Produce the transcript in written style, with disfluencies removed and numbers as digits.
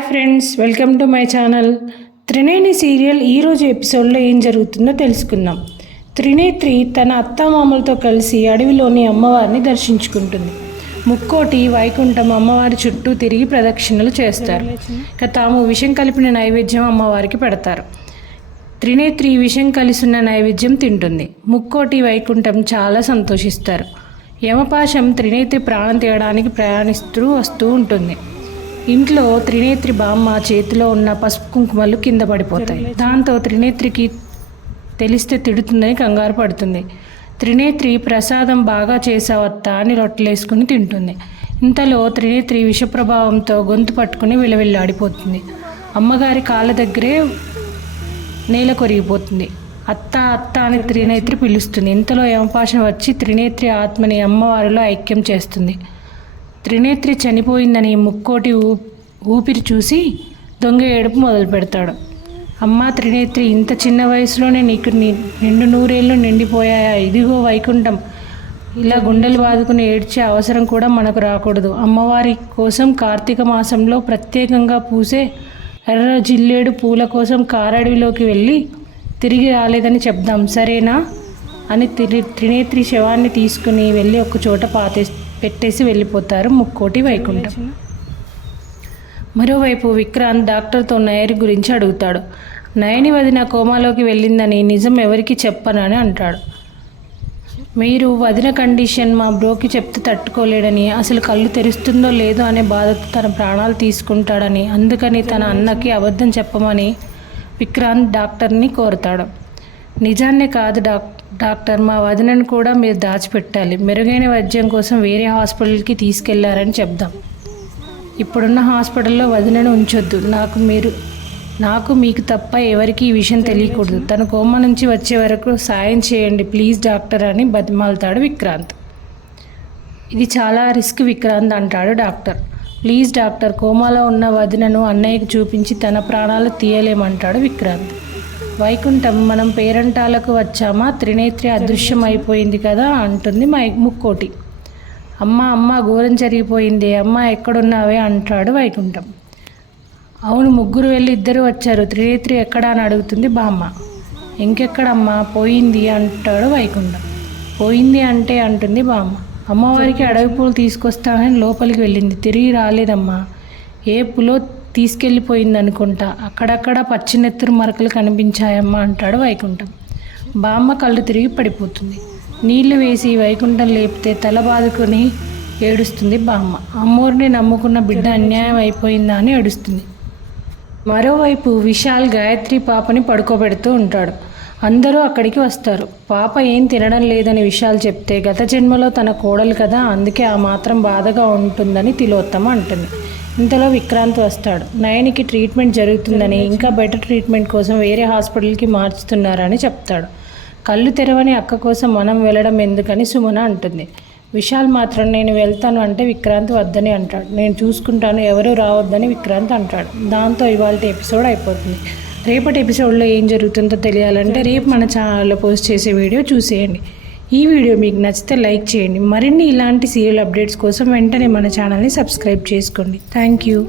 Hi friends, welcome to my channel. Trinayani serial ఈరోజు ఎపిసోడ్లో ఏం జరుగుతుందో తెలుసుకుందాం. త్రినేత్రి తన అత్తామామలతో కలిసి అడవిలోని అమ్మవారిని దర్శించుకుంటుంది. ముక్కోటి వైకుంఠం అమ్మవారి చుట్టూ తిరిగి ప్రదక్షిణలు చేస్తారు. ఇక తాము విషం కలిపిన నైవేద్యం అమ్మవారికి పెడతారు. త్రినేత్రి విషం కలిసిన నైవేద్యం తింటుంది. ముక్కోటి వైకుంఠం చాలా సంతోషిస్తారు. యమపాశం త్రినేత్రి ప్రాణం తీయడానికి ప్రయాణిస్తూ వస్తూ ఉంటుంది. ఇంట్లో త్రినేత్రి బామ్మ చేతిలో ఉన్న పసుపు కుంకుమలు కింద పడిపోతాయి. దాంతో త్రినేత్రికి తెలిస్తే తిడుతుందని కంగారు పడుతుంది. త్రినేత్రి ప్రసాదం బాగా చేసావత్త అని రొట్టెలేసుకుని తింటుంది. ఇంతలో త్రినేత్రి విషప్రభావంతో గొంతు పట్టుకుని విలవిల్లాడిపోతుంది. అమ్మగారి కాళ్ళ దగ్గరే నేల కొరిగిపోతుంది. అత్త అత్త అని త్రినేత్రి పిలుస్తుంది. ఇంతలో యమపాశం వచ్చి త్రినేత్రి ఆత్మని అమ్మవారిలో ఐక్యం చేస్తుంది. త్రినేత్రి చనిపోయిందని ముక్కోటి ఊపిరి చూసి దొంగ ఏడుపు మొదలు పెడతాడు. అమ్మ త్రినేత్రి, ఇంత చిన్న వయసులోనే నీకు నిండు నూరేళ్ళు నిండిపోయాయా? ఇదిగో వైకుంఠం. ఇలా గుండెలు బాదుకుని ఏడ్చే అవసరం కూడా మనకు రాకూడదు. అమ్మవారి కోసం కార్తీక మాసంలో ప్రత్యేకంగా పూసే ఎర్ర జిల్లేడు పూల కోసం కారడవిలోకి వెళ్ళి తిరిగి రాలేదని చెప్దాం, సరేనా అని త్రినేత్రి శవాన్ని తీసుకుని వెళ్ళి ఒక చోట పెట్టేసి వెళ్ళిపోతారు ముక్కోటి వైకుంఠం. మరోవైపు విక్రాంత్ డాక్టర్తో నయని గురించి అడుగుతాడు. నయని వదిన కోమాలోకి వెళ్ళిందని నిజం ఎవరికి చెప్పనని అంటాడు. మీరు వదిన కండిషన్ మా బ్రోకి చెప్తే తట్టుకోలేడని, అసలు కళ్ళు తెరుస్తుందో లేదో అనే బాధతో తన ప్రాణాలు తీసుకుంటాడని, అందుకని తన అన్నకి అబద్ధం చెప్పమని విక్రాంత్ డాక్టర్ని కోరుతాడు. నిజాన్నే కాదు డాక్టర్, మా వదినను కూడా మీరు దాచిపెట్టాలి. మెరుగైన వైద్యం కోసం వేరే హాస్పిటల్కి తీసుకెళ్లారని చెప్దాం. ఇప్పుడున్న హాస్పిటల్లో వదినను ఉంచొద్దు. నాకు మీకు తప్ప ఎవరికి ఈ విషయం తెలియకూడదు. తన కోమా నుంచి వచ్చే వరకు సాయం చేయండి ప్లీజ్ డాక్టర్ అని బతిమాలుతాడు విక్రాంత్. ఇది చాలా రిస్క్ విక్రాంత్ అంటాడు డాక్టర్. ప్లీజ్ డాక్టర్, కోమాలో ఉన్న వదినను అన్నయ్యకు చూపించి తన ప్రాణాలు తీయలేమంటాడు విక్రాంత్. వైకుంఠం, మనం పేరంటాలకు వచ్చామా? త్రినేత్రి అదృశ్యం అయిపోయింది కదా అంటుంది ముక్కోటి. అమ్మ ఘోరం జరిగిపోయింది, అమ్మ ఎక్కడున్నావే అంటాడు వైకుంఠం. అవును, ముగ్గురు వెళ్ళి ఇద్దరు వచ్చారు. త్రినేత్రి ఎక్కడా అని అడుగుతుంది బామ్మ. ఇంకెక్కడమ్మా? పోయింది అంటాడు వైకుంఠం. పోయింది అంటే అంటుంది బామ్మ. అమ్మవారికి అడవి పూలు తీసుకొస్తానని లోపలికి వెళ్ళింది, తిరిగి రాలేదమ్మా. ఏ పూలో తీసుకెళ్ళిపోయింది అనుకుంటా, అక్కడక్కడ పచ్చినెత్తురు మరకలు కనిపించాయమ్మా అంటాడు వైకుంఠం. బామ్మ కళ్ళు తిరిగి పడిపోతుంది. నీళ్లు వేసి వైకుంఠం లేపితే తల బాదుకొని ఏడుస్తుంది బామ్మ. అమ్మోరిని నమ్ముకున్న బిడ్డ అన్యాయం అయిపోయిందా అని ఏడుస్తుంది. మరోవైపు విశాల్ గాయత్రి పాపని పడుకోబెడుతూ ఉంటాడు. అందరూ అక్కడికి వస్తారు. పాప ఏం తినడం లేదని విశాల్ చెప్తే, గత జన్మలో తన కోడలు కదా, అందుకే ఆ మాత్రం బాధగా ఉంటుందని తిలోత్తమ అంటుంది. ఇంతలో విక్రాంత్ వస్తాడు. నయనికి ట్రీట్మెంట్ జరుగుతుందని, ఇంకా బెటర్ ట్రీట్మెంట్ కోసం వేరే హాస్పిటల్కి మార్చుతున్నారని చెప్తాడు. కళ్ళు తెరవని అక్క కోసం మనం వెళ్ళడం ఎందుకని సుమన అంటుంది. విశాల్ మాత్రం నేను వెళ్తాను అంటే విక్రాంత్ వద్దని అంటాడు. నేను చూసుకుంటాను, ఎవరూ రావద్దని విక్రాంత్ అంటాడు. దాంతో ఇవాళ ఎపిసోడ్ అయిపోతుంది. రేపటి ఎపిసోడ్లో ఏం జరుగుతుందో తెలియాలంటే రేపు మన ఛానల్లో పోస్ట్ చేసే వీడియో చూసేయండి. ఈ వీడియో మీకు నచ్చితే లైక్ చేయండి. మరిన్ని ఇలాంటి సీరియల్ అప్డేట్స్ కోసం వెంటనే మన ఛానల్ని సబ్స్క్రైబ్ చేసుకోండి. Thank you.